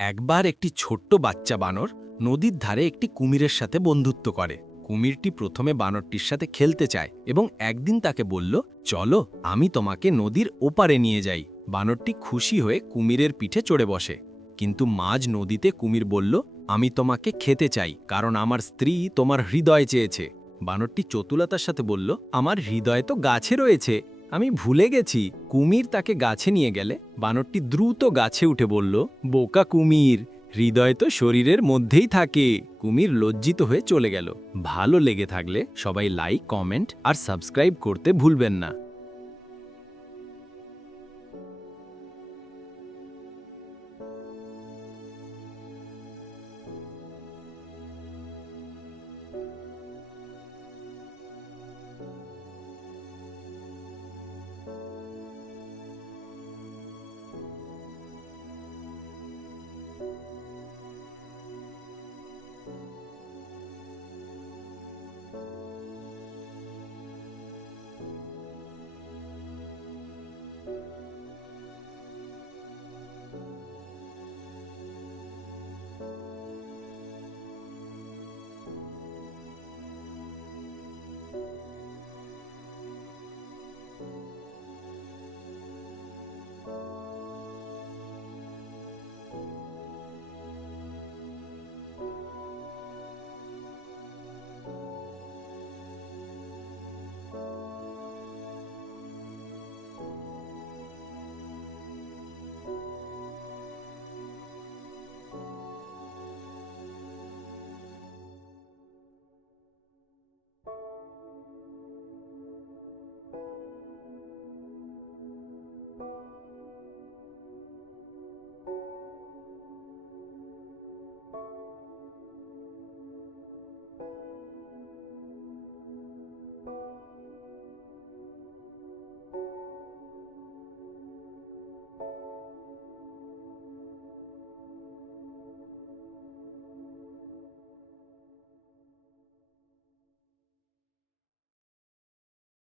একবার একটি ছোট্ট বাচ্চা বানর নদীর ধারে একটি কুমিরের সাথে বন্ধুত্ব করে। কুমিরটি প্রথমে বানরটির সাথে খেলতে চায় এবং একদিন তাকে বলল, চলো আমি তোমাকে নদীর ওপারে নিয়ে যাই। বানরটি খুশি হয়ে কুমিরের পিঠে চড়ে বসে। কিন্তু মাঝ নদীতে কুমির বলল, আমি তোমাকে খেতে চাই, কারণ আমার স্ত্রী তোমার হৃদয় চেয়েছে। বানরটি চতুরতার সাথে বলল, আমার হৃদয় তো গাছে রয়েছে, আমি ভুলে গেছি। কুমির তাকে গাছে নিয়ে গেলে বানরটি দ্রুত গাছে উঠে বলল, বোকা কুমির, হৃদয় তো শরীরের মধ্যেই থাকে। কুমির লজ্জিত হয়ে চলে গেল। ভালো লেগে থাকলে সবাই লাইক, কমেন্ট আর সাবস্ক্রাইব করতে ভুলবেন না।